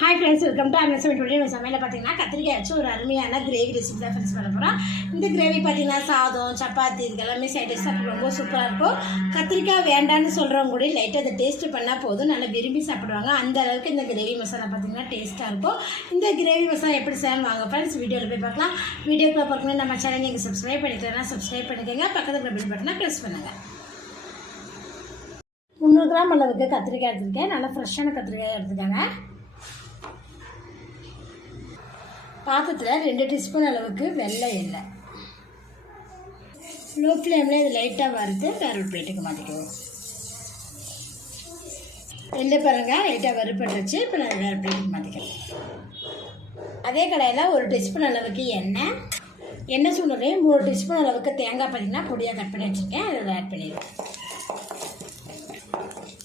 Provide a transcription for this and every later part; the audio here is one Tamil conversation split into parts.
Hi friends, welcome to Amazon. Today நம்ம சமையலில் பார்த்தீங்கன்னா கத்திரிக்காய் வச்சு ஒரு அருமையான கிரேவி ரெசிபி தான் ஃப்ரெண்ட்ஸ் பண்ண போகிறோம். இந்த கிரேவி பார்த்தீங்கன்னா சாதம், சப்பாத்தி இதுக்கு எல்லாமே சைட் டிஷ் சாப்பிட ரொம்ப சூப்பராக இருக்கும். கத்திரிக்காய் வேண்டான்னு சொல்கிறவங்க கூட லைட்டாக அதை டேஸ்ட்டு பண்ணால் போதும், நல்லா விரும்பி சாப்பிடுவாங்க. அந்த அளவுக்கு இந்த கிரேவி மசாலா பார்த்தீங்கன்னா டேஸ்ட்டாக இருக்கும். இந்த கிரேவி மசாலா எப்படி செய்யணும் வாங்க ஃப்ரெண்ட்ஸ் வீடியோவில் போய் பார்க்கலாம். வீடியோக்குள்ளே பார்க்கணும் நம்ம சேனல் நீங்கள் சப்ஸ்கிரைப் பண்ணிக்கிறேன்னா சப்ஸ்கிரைப் பண்ணிக்கோங்க. பக்கத்தில் பில் பட்டனை ப்ரெஸ் பண்ணுங்கள். 300 கிராம் அளவுக்கு கத்திரிக்காய் எடுத்துருக்கேன். நல்லா ஃப்ரெஷ்ஷான கத்திரிக்காய் எடுத்துக்கோங்க. பாத்திரத்தில் 2 டீஸ்பூன் அளவுக்கு வெள்ளை எண்ணெய் லோ ஃப்ளேமில் இது லைட்டாக வறுத்து வேறு ஒரு பிளேட்டுக்கு மாற்றிக்குவோம். எண்ணெய் பாருங்கள் லைட்டாக வறுப்பட்டுருச்சு. இப்போ நான் வேறு பிளேட்டுக்கு மாற்றிக்கிறேன். அதே கடாயில் 1 டீஸ்பூன் அளவுக்கு எண்ணெய் சூடலே 3 டீஸ்பூன் அளவுக்கு தேங்காய் பார்த்தீங்கன்னா பொடியாக கட் பண்ணி வச்சுருக்கேன். அதில் ஆட் பண்ணிடுவேன்.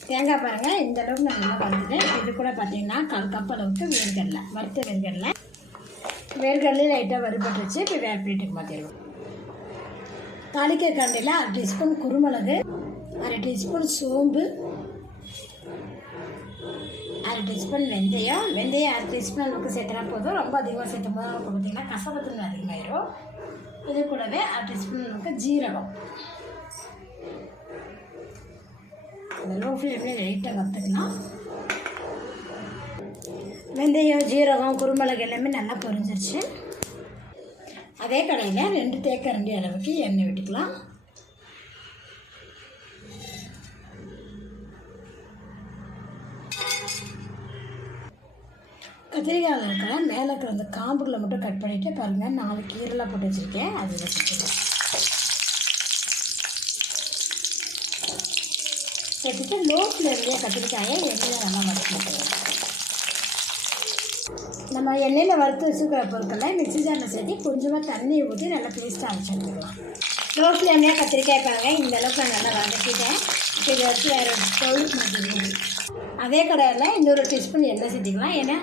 தேங்காய் பாருங்கள் இந்த அளவுக்கு நான் நல்லா வறுத்துட்டேன். இது கூட பார்த்தீங்கன்னா 1/4 கப் அளவுக்கு வேர்க்கடலை, வறுத்த வேர்க்கடலையும் லைட்டாக வறுபட்டுருச்சு. இப்போ வேறு பிளேட்டுக்கு மாற்றிடுவோம். தாளிக்க கரண்டியில் 1/2 டீஸ்பூன் குருமிளகு, 1/2 டீஸ்பூன் சோம்பு, 1/2 டீஸ்பூன் வெந்தயம் 1/2 டீஸ்பூன் அளவுக்கு சேர்த்துனா போதும். ரொம்ப அதிகமாக சேர்த்தும் போது நமக்கு பார்த்திங்கன்னா கசப்பத்துன்னு அதிகமாகிடும். இது கூடவே 1/2 டீஸ்பூன் அளவுக்கு ஜீரகம். இந்த லோ ஃப்ளேம்லேயே லைட்டாக வறுத்துக்கலாம். வெந்தயம், ஜீரகம், குருமிளகு எல்லாமே நல்லா பொரிஞ்சிருச்சு. அதே கடையில் 2 தேக்கரண்டி அளவுக்கு எண்ணெய் விட்டுக்கலாம். கத்திரிக்காயில் இருக்கிற மேலே இருக்கிற அந்த காம்புகளை மட்டும் கட் பண்ணிவிட்டு பாருங்கள் 4 கீரைலாம் போட்டு வச்சுருக்கேன். அதில் சேர்த்துக்கலாம். சேர்த்துட்டு லோ ஃப்ளேம்லேயே கத்திரிக்காயை எண்ணெயில் நல்லா வறுத்துக்கலாம். நம்ம எண்ணெயில் வறுத்து வச்சுக்கிற பொருட்களை மிக்ஸி ஜாரில் சேர்த்து கொஞ்சமாக தண்ணி ஊற்றி நல்லா பேஸ்ட்டாக அரைச்சிக்கலாம். லோ ஃப்ளேம்லேயே கத்திரிக்காய் பாருங்கள் இந்த அளவுக்கு நான் நல்லா வதக்கிட்டேன். இப்போ இதை வச்சு வேறு பொருளுக்கு மாற்றிக்கலாம். அதே கடையில் 1 டீஸ்பூன் எண்ணெய் சேர்த்திக்கலாம். ஏன்னா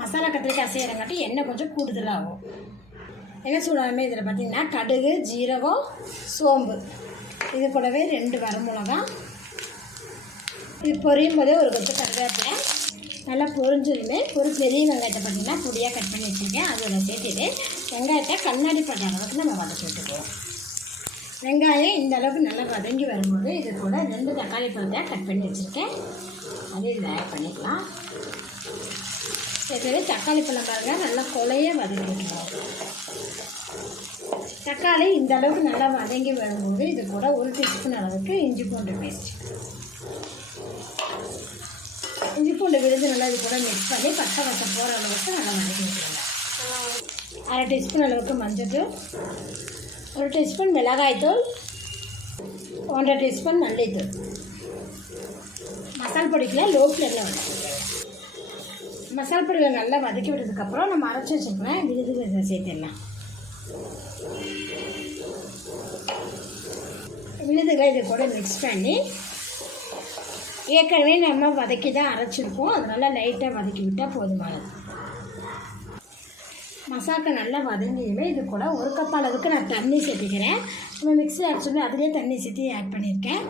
மசாலா கத்திரிக்காய் செய்கிறங்காட்டி எண்ணெய் கொஞ்சம் கூடுதலாகும். எண்ணெய் சூடாமே இதில் பார்த்திங்கன்னா கடுகு, ஜீரகம், சோம்பு, இது கூடவே 2 வரமிளகா, இது பொரியும் போதே ஒரு கொஞ்சம் கருவேப்பிலை நல்லா பொரிஞ்சதுமே ஒரு பெரிய வெங்காயத்தை பார்த்திங்கன்னா பொடியாக கட் பண்ணி வச்சுருக்கேன். அதில் சேர்த்துட்டு வெங்காயத்தை கண்ணாடி பட்ட அளவுக்கு நம்ம வதக்கி விட்டுக்குவோம். வெங்காயம் இந்த அளவுக்கு நல்லா வதங்கி வரும்போது இது கூட 2 தக்காளி பழத்தை கட் பண்ணி வச்சுருக்கேன். அதையும் இதில் ஆட் பண்ணிக்கலாம். சேர்த்து தக்காளி பழம் பாருங்கள் நல்லா கொலைய வதக்கி விட்டுருவோம். தக்காளி இந்த அளவுக்கு நல்லா வதங்கி வரும்போது இது கூட 1 டீஸ்பூன் அளவுக்கு இஞ்சி பூண்டு பேஸ்ட், இஞ்சி பூண்டு விழுது நல்லா இது கூட மிக்ஸ் பண்ணி பச்சை வசம் போகிற அளவுக்கு நல்லா வதக்கி விட்டுருங்க. 1/2 டீஸ்பூன் அளவுக்கு மஞ்சள்தூள், 1 டீஸ்பூன் மிளகாய்த்தூள், 1/2 டீஸ்பூன் மல்லித்தூள். மசால் பொடிக்கல லோ ஃப்ளேமில் வதக்கிடுங்க. மசால் பொடியில் நல்லா வதக்கி விட்டதுக்கப்புறம் நம்ம அரைச்சி வச்சுருக்கேன் விழுதுகளை சேர்த்துடலாம். விழுதுகளை இது கூட மிக்ஸ் பண்ணி ஏற்கனவே நம்ம வதக்கி தான் அரைச்சிருக்கோம். அதனால் லைட்டாக வதக்கி விட்டால் போதுமானது. மசாலா நல்லா வதங்கியுமே இது கூட 1 கப் அளவுக்கு நான் தண்ணி சேர்த்துக்கிறேன். நம்ம மிக்ஸில் அரைச்சோம்னா அதிலே தண்ணி சேர்த்து ஆட் பண்ணியிருக்கேன்.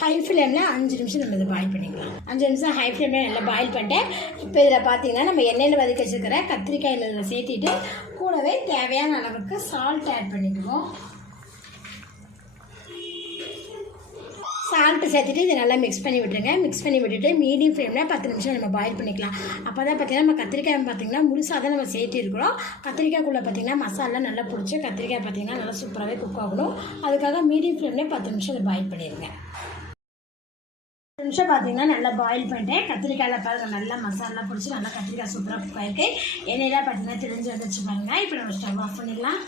ஹை ஃப்ளேமில் 5 நிமிஷம் நம்ம இதை பாயில் பண்ணிக்கலாம். 5 நிமிஷம் ஹை ஃப்ளேமில் நல்லா பாயில் பண்ணிட்டேன். இப்போ இதில் பார்த்தீங்கன்னா நம்ம எண்ணெயில் வதக்கி வச்சுருக்கிற கத்திரிக்காயில் இதில் சேர்த்திட்டு கூடவே தேவையான அளவுக்கு சால்ட் ஆட் பண்ணிக்குவோம். சால்ட்டு சேர்த்துட்டு இதை நல்லா மிக்ஸ் பண்ணி விட்டுருங்க. மிக்ஸ் பண்ணி விட்டுட்டு மீடியம் ஃப்ளேமில் 10 நிமிஷம் நம்ம பாயில் பண்ணிக்கலாம். அப்போ தான் பார்த்திங்கன்னா நம்ம கத்திரிக்காய் பார்த்திங்கன்னா முழுசாக தான் நம்ம சேர்த்திருக்கிறோம். கத்திரிக்காய்க்குள்ளே பார்த்திங்கன்னா மசாலா நல்லா பிடிச்சி கத்திரிக்காய் பார்த்திங்கன்னா நல்லா சூப்பராகவே குக் ஆகணும். அதுக்காக மீடியம் ஃப்ளேம்லேயே 10 நிமிஷம் அதை பாயில் பண்ணிடுங்க. 10 நிமிஷம் பார்த்திங்கன்னா நல்லா பாயில் பண்ணிட்டேன். கத்திரிக்காயில் பாருங்கள் நல்லா மசாலா பிடிச்சி நல்லா கத்திரிக்காய் சூப்பராக குக் ஆகிருக்கு. எண்ணெயெல்லாம் பார்த்திங்கன்னா தெரிஞ்சு வந்துச்சு பாருங்கள். இப்போ நம்ம ஸ்டவ் ஆஃப் பண்ணிடலாம்.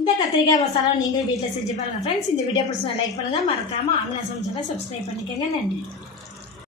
இந்த கத்திரிக்காய் மசாலா நீங்கள் வீட்டில் செஞ்சு பாருங்கள் ஃப்ரெண்ட்ஸ். இந்த வீடியோ பிடிச்சி லைக் பண்ணுங்கள். மறக்காமல் அமேசான் சேனலை சப்ஸ்கிரைப் பண்ணிக்கோங்க. நன்றி.